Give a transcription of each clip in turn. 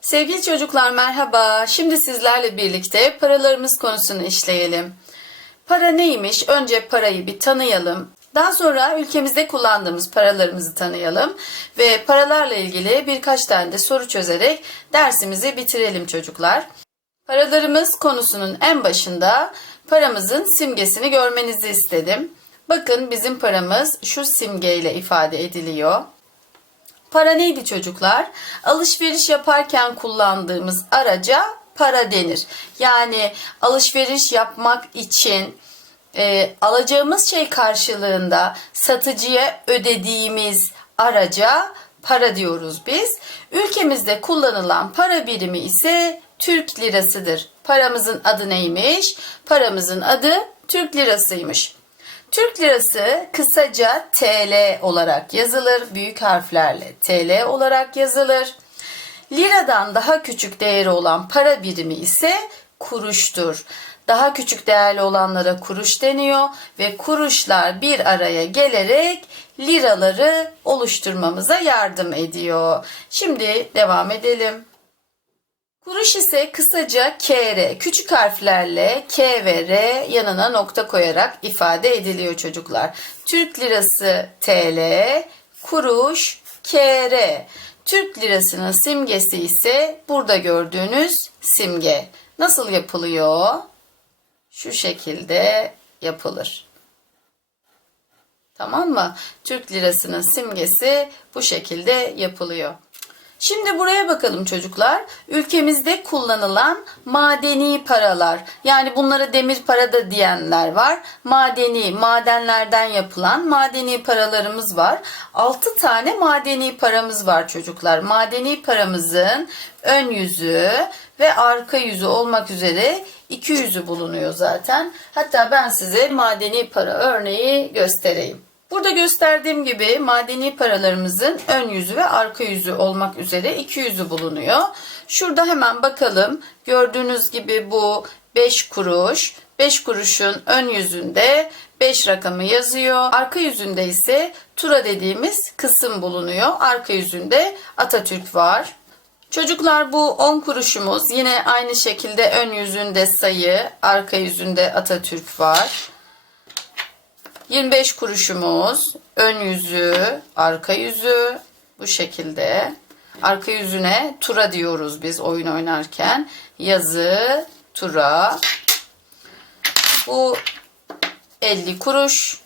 Sevgili çocuklar merhaba. Şimdi sizlerle birlikte paralarımız konusunu işleyelim. Para neymiş? Önce parayı bir tanıyalım. Daha sonra ülkemizde kullandığımız paralarımızı tanıyalım ve paralarla ilgili birkaç tane de soru çözerek dersimizi bitirelim çocuklar. Paralarımız konusunun en başında paramızın simgesini görmenizi istedim. Bakın bizim paramız şu simgeyle ifade ediliyor. Para neydi çocuklar? Alışveriş yaparken kullandığımız araca para denir. Yani alışveriş yapmak için e, alacağımız şey karşılığında satıcıya ödediğimiz araca para diyoruz biz. Ülkemizde kullanılan para birimi ise Türk lirasıdır. Paramızın adı neymiş? Paramızın adı Türk lirasıymış. Türk lirası kısaca TL olarak yazılır. Büyük harflerle TL olarak yazılır. Liradan daha küçük değeri olan para birimi ise kuruştur. Daha küçük değerli olanlara kuruş deniyor ve kuruşlar bir araya gelerek liraları oluşturmamıza yardım ediyor. Şimdi devam edelim. Kuruş ise kısaca KR, küçük harflerle K ve R yanına nokta koyarak ifade ediliyor çocuklar. Türk lirası TL, kuruş KR. Türk lirasının simgesi ise burada gördüğünüz simge. Nasıl yapılıyor? Şu şekilde yapılır. Tamam mı? Türk lirasının simgesi bu şekilde yapılıyor. Şimdi buraya bakalım çocuklar. Ülkemizde kullanılan madeni paralar. Yani bunlara demir para da diyenler var. Madeni, madenlerden yapılan madeni paralarımız var. 6 tane madeni paramız var çocuklar. Madeni paramızın ön yüzü ve arka yüzü olmak üzere iki yüzü bulunuyor zaten. Hatta ben size madeni para örneği göstereyim. Burada gösterdiğim gibi madeni paralarımızın ön yüzü ve arka yüzü olmak üzere iki yüzü bulunuyor. Şurada hemen bakalım. Gördüğünüz gibi bu 5 kuruş. 5 kuruşun ön yüzünde 5 rakamı yazıyor. Arka yüzünde ise tura dediğimiz kısım bulunuyor. Arka yüzünde Atatürk var. Çocuklar bu 10 kuruşumuz yine aynı şekilde ön yüzünde sayı, arka yüzünde Atatürk var. 25 kuruşumuz ön yüzü, arka yüzü bu şekilde. Arka yüzüne tura diyoruz biz oyun oynarken. Yazı, tura. Bu 50 kuruş.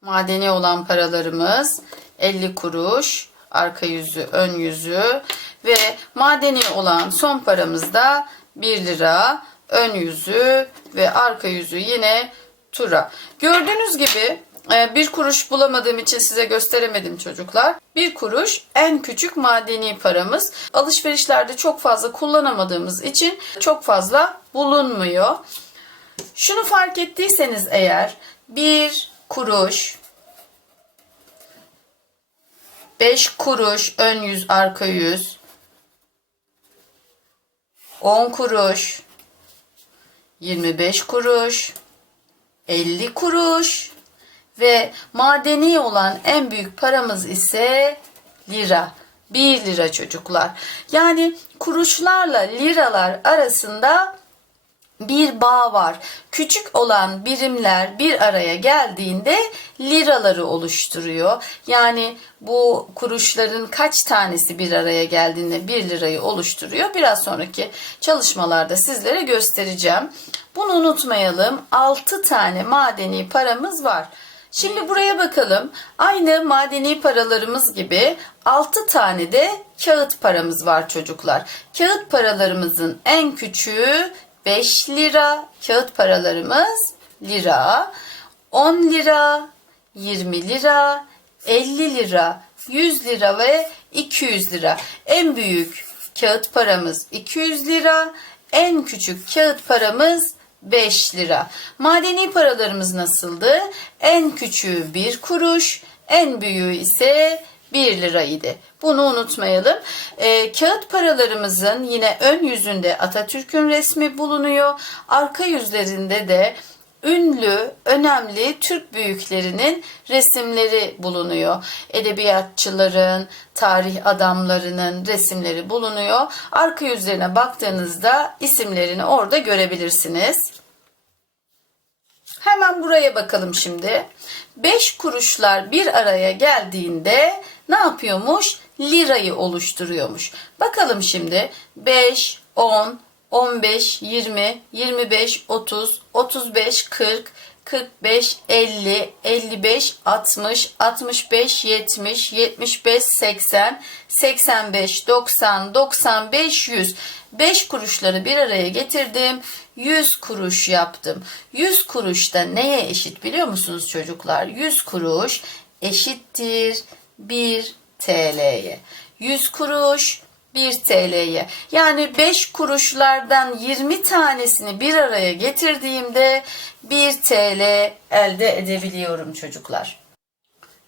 Madeni olan paralarımız 50 kuruş. Arka yüzü, ön yüzü ve madeni olan son paramız da 1 lira. Ön yüzü ve arka yüzü yine tura. Gördüğünüz gibi e, bir kuruş bulamadığım için size gösteremedim çocuklar. Bir kuruş en küçük madeni paramız. Alışverişlerde çok fazla kullanamadığımız için çok fazla bulunmuyor. Şunu fark ettiyseniz eğer bir kuruş 5 kuruş ön yüz arka yüz 10 kuruş 25 kuruş 50 kuruş ve madeni olan en büyük paramız ise lira. 1 lira çocuklar. Yani kuruşlarla liralar arasında bir bağ var. Küçük olan birimler bir araya geldiğinde liraları oluşturuyor. Yani bu kuruşların kaç tanesi bir araya geldiğinde 1 lirayı oluşturuyor. Biraz sonraki çalışmalarda sizlere göstereceğim. Bunu unutmayalım. 6 tane madeni paramız var. Şimdi buraya bakalım. Aynı madeni paralarımız gibi 6 tane de kağıt paramız var çocuklar. Kağıt paralarımızın en küçüğü 5 lira. Kağıt paralarımız lira. 10 lira, 20 lira, 50 lira, 100 lira ve 200 lira. En büyük kağıt paramız 200 lira. En küçük kağıt paramız 5 lira. Madeni paralarımız nasıldı? En küçüğü 1 kuruş, en büyüğü ise 1 liraydı. Bunu unutmayalım. Ee, kağıt paralarımızın yine ön yüzünde Atatürk'ün resmi bulunuyor. Arka yüzlerinde de ünlü, önemli Türk büyüklerinin resimleri bulunuyor. Edebiyatçıların, tarih adamlarının resimleri bulunuyor. Arka yüzlerine baktığınızda isimlerini orada görebilirsiniz. Hemen buraya bakalım şimdi. 5 kuruşlar bir araya geldiğinde ne yapıyormuş? Lirayı oluşturuyormuş. Bakalım şimdi 5, 10, 15, 20, 25, 30, 35, 40, 45, 50, 55, 60, 65, 70, 75, 80, 85, 90, 95, 100. 5 kuruşları bir araya getirdim. 100 kuruş yaptım. 100 kuruş da neye eşit biliyor musunuz çocuklar? 100 kuruş eşittir 1 TL'ye. 100 kuruş 1 TL'ye. Yani 5 kuruşlardan 20 tanesini bir araya getirdiğimde 1 TL elde edebiliyorum çocuklar.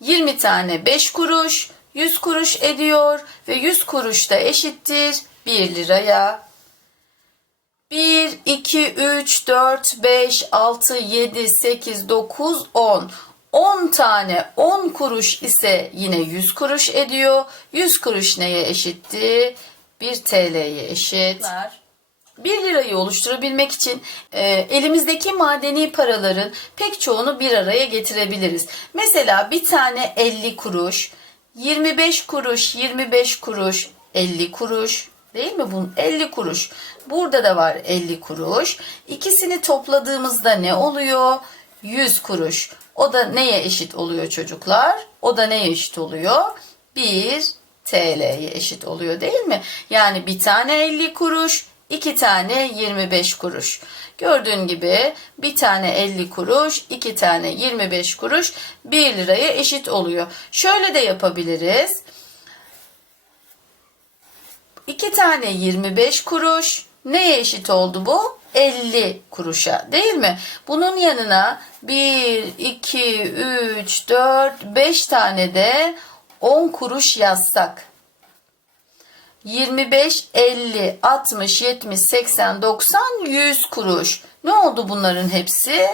20 tane 5 kuruş 100 kuruş ediyor ve 100 kuruş da eşittir 1 liraya. 1, 2, 3, 4, 5, 6, 7, 8, 9, 10. 10 tane 10 kuruş ise yine 100 kuruş ediyor. 100 kuruş neye eşitti? 1 TL'ye eşit. 1 lirayı oluşturabilmek için e, elimizdeki madeni paraların pek çoğunu bir araya getirebiliriz. Mesela bir tane 50 kuruş, 25 kuruş, 25 kuruş, 50 kuruş, Değil mi bunun 50 kuruş. Burada da var 50 kuruş. İkisini topladığımızda ne oluyor? 100 kuruş. O da neye eşit oluyor çocuklar? O da neye eşit oluyor? 1 TL'ye eşit oluyor değil mi? Yani bir tane 50 kuruş, iki tane 25 kuruş. Gördüğün gibi bir tane 50 kuruş, iki tane 25 kuruş 1 liraya eşit oluyor. Şöyle de yapabiliriz. 2 tane 25 kuruş. Neye eşit oldu bu? 50 kuruşa değil mi? Bunun yanına 1, 2, 3, 4, 5 tane de 10 kuruş yazsak. 25, 50, 60, 70, 80, 90, 100 kuruş. Ne oldu bunların hepsi?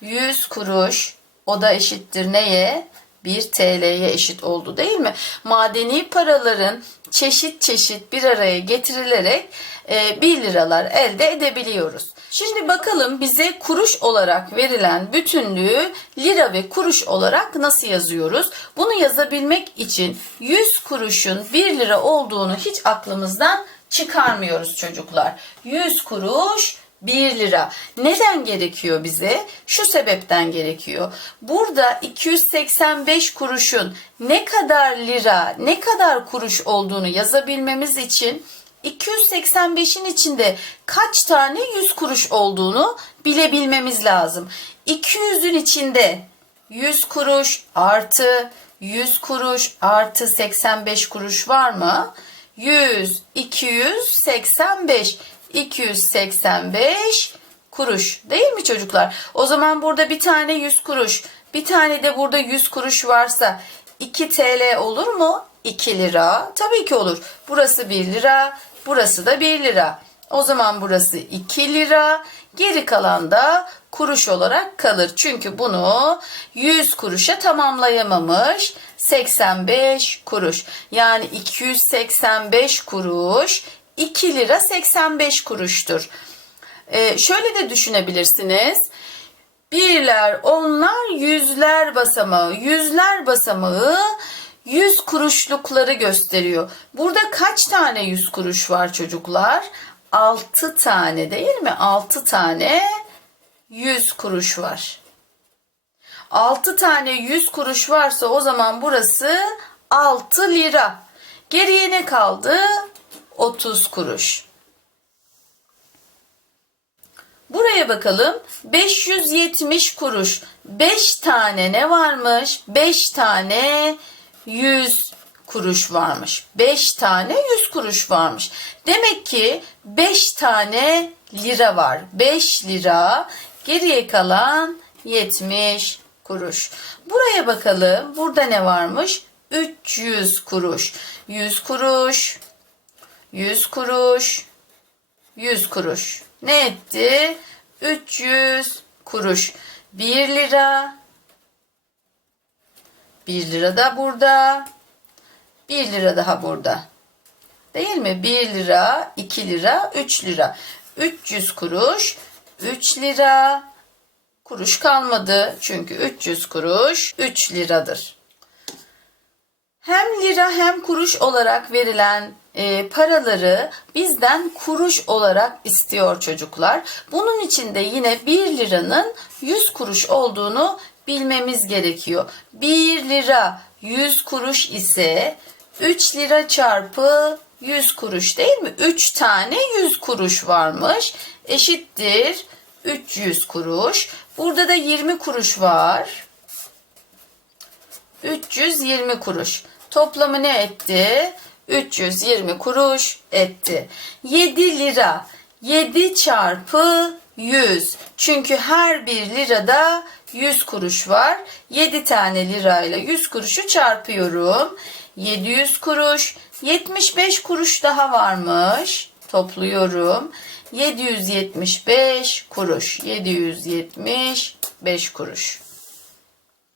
100 kuruş. O da eşittir neye? 1 TL'ye eşit oldu değil mi? Madeni paraların çeşit çeşit bir araya getirilerek e, 1 liralar elde edebiliyoruz. Şimdi bakalım bize kuruş olarak verilen bütünlüğü lira ve kuruş olarak nasıl yazıyoruz? Bunu yazabilmek için 100 kuruşun 1 lira olduğunu hiç aklımızdan çıkarmıyoruz çocuklar. 100 kuruş 1 lira. Neden gerekiyor bize? Şu sebepten gerekiyor. Burada 285 kuruşun ne kadar lira, ne kadar kuruş olduğunu yazabilmemiz için 285'in içinde kaç tane 100 kuruş olduğunu bilebilmemiz lazım. 200'ün içinde 100 kuruş artı 100 kuruş artı 85 kuruş var mı? 100, 285. 285 kuruş. Değil mi çocuklar? O zaman burada bir tane 100 kuruş, bir tane de burada 100 kuruş varsa 2 TL olur mu? 2 lira. Tabii ki olur. Burası 1 lira, burası da 1 lira. O zaman burası 2 lira. Geri kalan da kuruş olarak kalır. Çünkü bunu 100 kuruşa tamamlayamamış. 85 kuruş. Yani 285 kuruş 2 lira 85 kuruştur. Ee, şöyle de düşünebilirsiniz. Birler, onlar, yüzler basamağı. Yüzler basamağı 100 kuruşlukları gösteriyor. Burada kaç tane 100 kuruş var çocuklar? 6 tane değil mi? 6 tane 100 kuruş var. 6 tane 100 kuruş varsa o zaman burası 6 lira. Geriye ne kaldı? 30 kuruş. Buraya bakalım. 570 kuruş. 5 tane ne varmış? 5 tane 100 kuruş varmış. 5 tane 100 kuruş varmış. Demek ki 5 tane lira var. 5 lira. Geriye kalan 70 kuruş. Buraya bakalım. Burada ne varmış? 300 kuruş. 100 kuruş. 100 kuruş. 100 kuruş. Ne etti? 300 kuruş. 1 lira. 1 lira da burada. 1 lira daha burada. Değil mi? 1 lira, 2 lira, 3 lira. 300 kuruş, 3 lira. Kuruş kalmadı. Çünkü 300 kuruş 3 liradır. Hem lira hem kuruş olarak verilen e, paraları bizden kuruş olarak istiyor çocuklar. Bunun için de yine 1 liranın 100 kuruş olduğunu bilmemiz gerekiyor. 1 lira 100 kuruş ise 3 lira çarpı 100 kuruş değil mi? 3 tane 100 kuruş varmış. Eşittir 300 kuruş. Burada da 20 kuruş var. 320 kuruş. Toplamı ne etti? 320 kuruş etti. 7 lira. 7 çarpı 100. Çünkü her bir lirada 100 kuruş var. 7 tane lirayla 100 kuruşu çarpıyorum. 700 kuruş. 75 kuruş daha varmış. Topluyorum. 775 kuruş. 775 kuruş.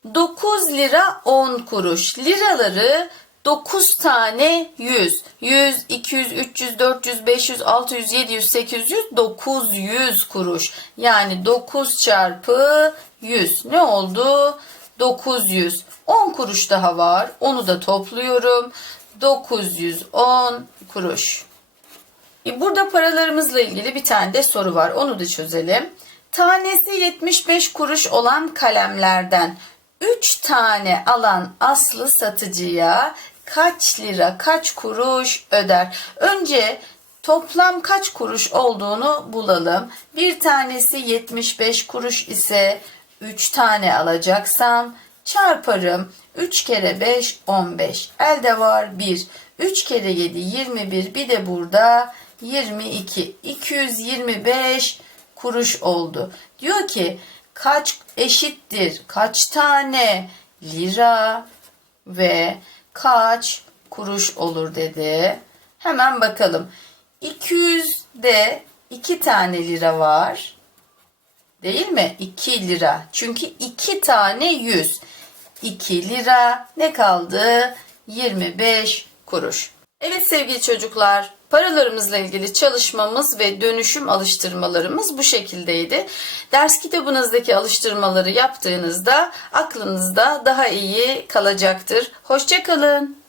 9 lira 10 kuruş. Liraları 9 tane 100. 100, 200, 300, 400, 500, 600, 700, 800, 900 kuruş. Yani 9 çarpı 100. Ne oldu? 900. 10 kuruş daha var. Onu da topluyorum. 910 kuruş. E, Burada paralarımızla ilgili bir tane de soru var. Onu da çözelim. Tanesi 75 kuruş olan kalemlerden 3 tane alan aslı satıcıya kaç lira, kaç kuruş öder? Önce toplam kaç kuruş olduğunu bulalım. Bir tanesi 75 kuruş ise 3 tane alacaksam çarparım. 3 kere 5 15. Elde var 1. 3 kere 7 21. Bir de burada 22. 225 kuruş oldu. Diyor ki kaç eşittir kaç tane lira ve kaç kuruş olur dedi. Hemen bakalım. 200'de 2 tane lira var. Değil mi? 2 lira. Çünkü 2 tane 100. 2 lira ne kaldı? 25 kuruş. Evet sevgili çocuklar, paralarımızla ilgili çalışmamız ve dönüşüm alıştırmalarımız bu şekildeydi. Ders kitabınızdaki alıştırmaları yaptığınızda aklınızda daha iyi kalacaktır. Hoşçakalın.